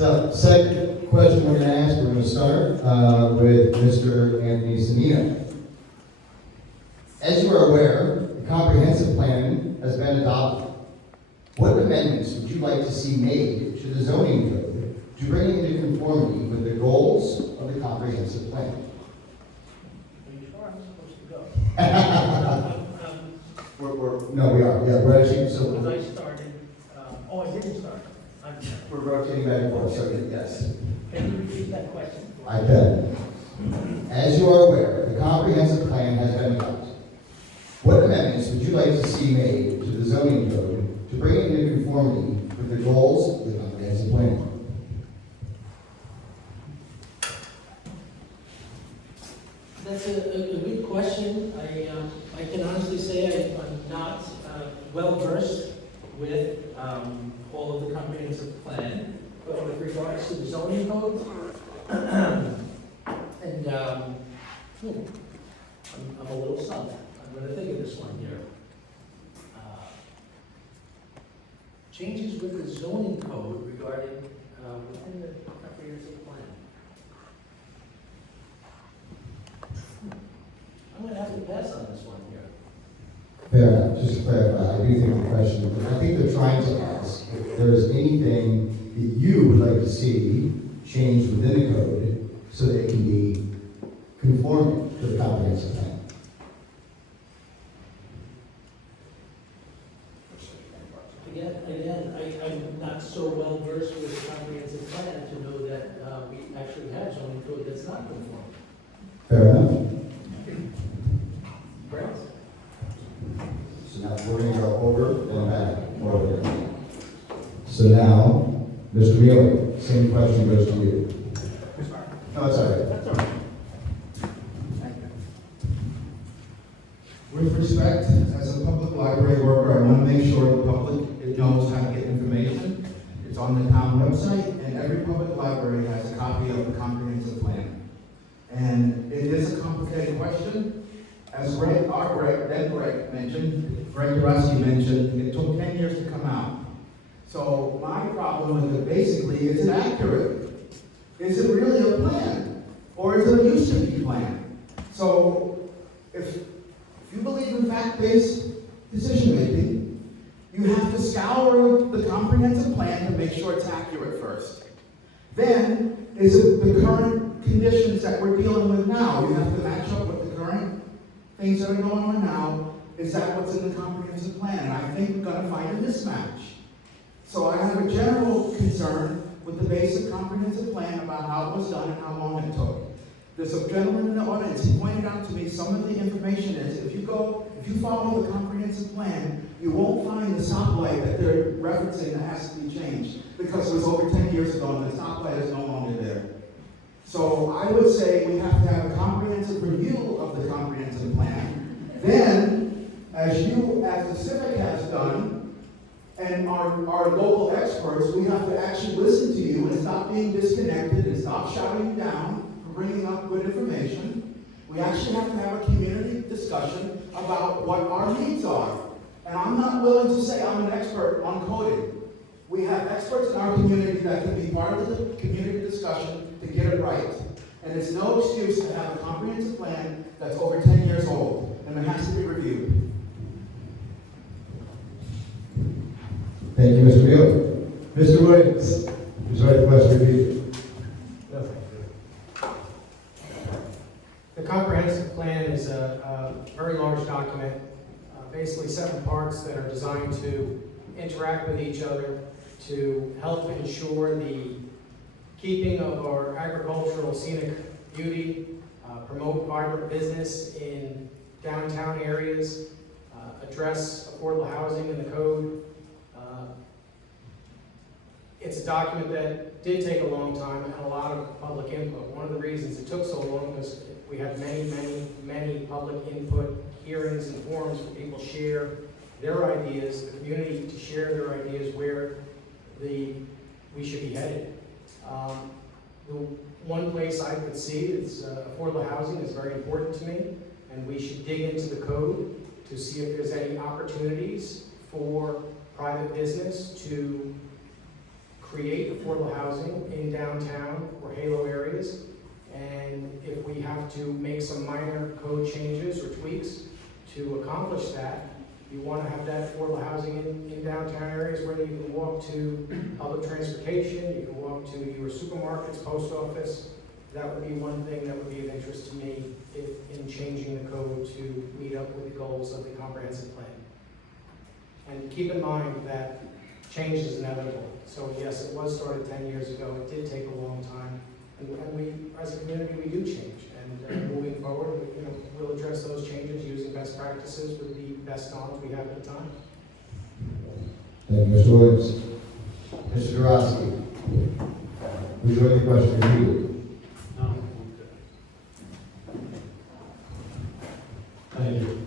So, second question we're going to ask, we're going to start with Mr. Anthony Sanino. As you are aware, the comprehensive plan has been adopted. What amendments would you like to see made to the zoning code to bring it into conformity with the goals of the comprehensive plan? Are you sure I'm supposed to go? No, we are. Yeah, we're actually, so Because I started, I didn't start. we're rotating back and forth, so yes. Can you repeat that question? I can. As you are aware, the comprehensive plan has been adopted. What amendments would you like to see made to the zoning code to bring it into conformity with the goals of the comprehensive plan? That's a good question. I can honestly say I'm not well versed with all of the comprehensive plan, but with regards to the zoning code, and I'm a little stumped. I'm going to think of this one here. Changes with the zoning code regarding within the comprehensive plan. I'm going to have to pass on this one here. Fair enough. Just to clarify, I do think the question, I think they're trying to ask if there's anything that you would like to see changed within the code so that it can be conforming to the comprehensive plan. Again, I'm not so well versed with the comprehensive plan to know that we actually have zoning code that's not conforming. Fair enough. Correct? So now we're going to go over and back, over. So now, Mr. Mueller, same question goes to you. No, it's all right. That's all right. With respect, as a public library worker, I want to make sure the public knows how to get information. It's on the town website, and every public library has a copy of the comprehensive plan. And it is a complicated question. As Greg mentioned, Greg Durowski mentioned, it took 10 years to come out. So my problem with it basically, is it accurate? Is it really a plan? Or is it a used to be plan? So if you believe in fact-based decision-making, you have to scour the comprehensive plan to make sure it's accurate first. Then, is it the current conditions that we're dealing with now? You have to match up with the current things that are going on now. Is that what's in the comprehensive plan? And I think we're going to find a mismatch. So I have a general concern with the basic comprehensive plan about how it was done and how long it took. There's a gentleman in the audience, he pointed out to me some of the information is, if you follow the comprehensive plan, you won't find the stoplight that they're referencing that has to be changed, because it was over 10 years ago and the stoplight is no longer there. So I would say we have to have a comprehensive review of the comprehensive plan. Then, as the civic has done, and our local experts, we have to actually listen to you and stop being disconnected and stop shouting you down, bringing up good information. We actually have to have a community discussion about what our needs are. And I'm not willing to say I'm an expert on coding. We have experts in our community that can be part of the community discussion to get it right. And it's no excuse to have a comprehensive plan that's over 10 years old, and it has to be reviewed. Thank you, Mr. Mueller. Mr. Williams, would you like the question repeated? No, thank you. The comprehensive plan is a very large document, basically 7 parts that are designed to interact with each other to help ensure the keeping of our agricultural scenic beauty, promote vibrant business in downtown areas, address affordable housing in the code. It's a document that did take a long time and had a lot of public input. One of the reasons it took so long was we had many public input hearings and forums where people share their ideas, the community to share their ideas where we should be headed. The one place I could see is affordable housing is very important to me, and we should dig into the code to see if there's any opportunities for private business to create affordable housing in downtown or halo areas. And if we have to make some minor code changes or tweaks to accomplish that, you want to have that affordable housing in downtown areas where you can walk to public transportation, you can walk to your supermarkets, post office. That would be one thing that would be of interest to me in changing the code to meet up with the goals of the comprehensive plan. And keep in mind that change is inevitable. So yes, it was started 10 years ago. It did take a long time. And we, as a community, we do change. And moving forward, we'll address those changes using best practices with the best knowledge we have at the time. Thank you, Mr. Williams. Mr. Dorowski. Would you like the question repeated? No. Thank you.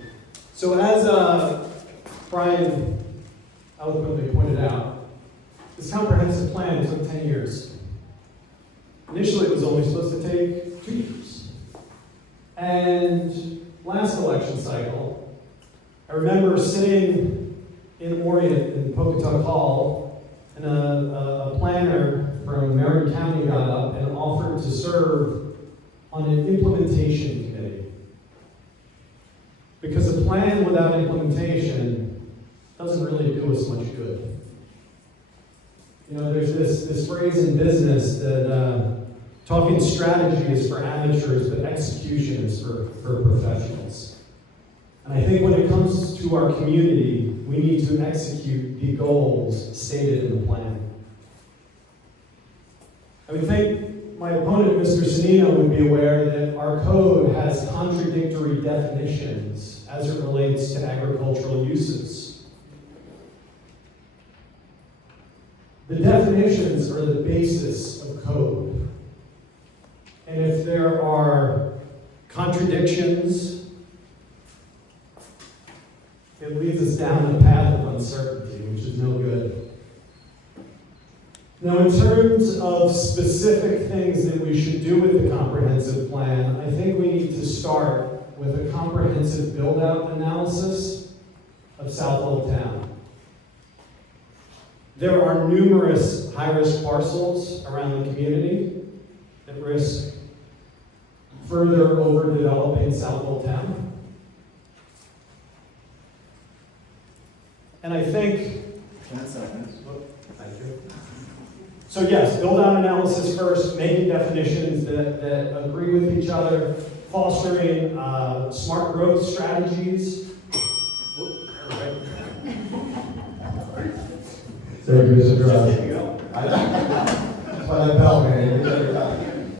So as Brian eloquently pointed out, this comprehensive plan took 10 years. Initially, it was only supposed to take 2 years. And last election cycle, I remember sitting in Orient in Mattituck-Laurel, and a planner from Marion County got up and offered to serve on an implementation committee. Because a plan without implementation doesn't really do us much good. There's this phrase in business that talking strategy is for amateurs, but execution is for professionals. And I think when it comes to our community, we need to execute the goals stated in the plan. I would think my opponent, Mr. Sanino, would be aware that our code has contradictory definitions as it relates to agricultural uses. The definitions are the basis of code. And if there are contradictions, it leads us down a path of uncertainty, which is no good. Now, in terms of specific things that we should do with the comprehensive plan, I think we need to start with a comprehensive build-out analysis of Southold town. There are numerous high-risk parcels around the community that risk further overdeveloping Southold town. And I think, thank you. So yes, build out analysis first, making definitions that agree with each other, fostering smart growth strategies. Thank you, Mr. Dorowski. That's why that bell, man.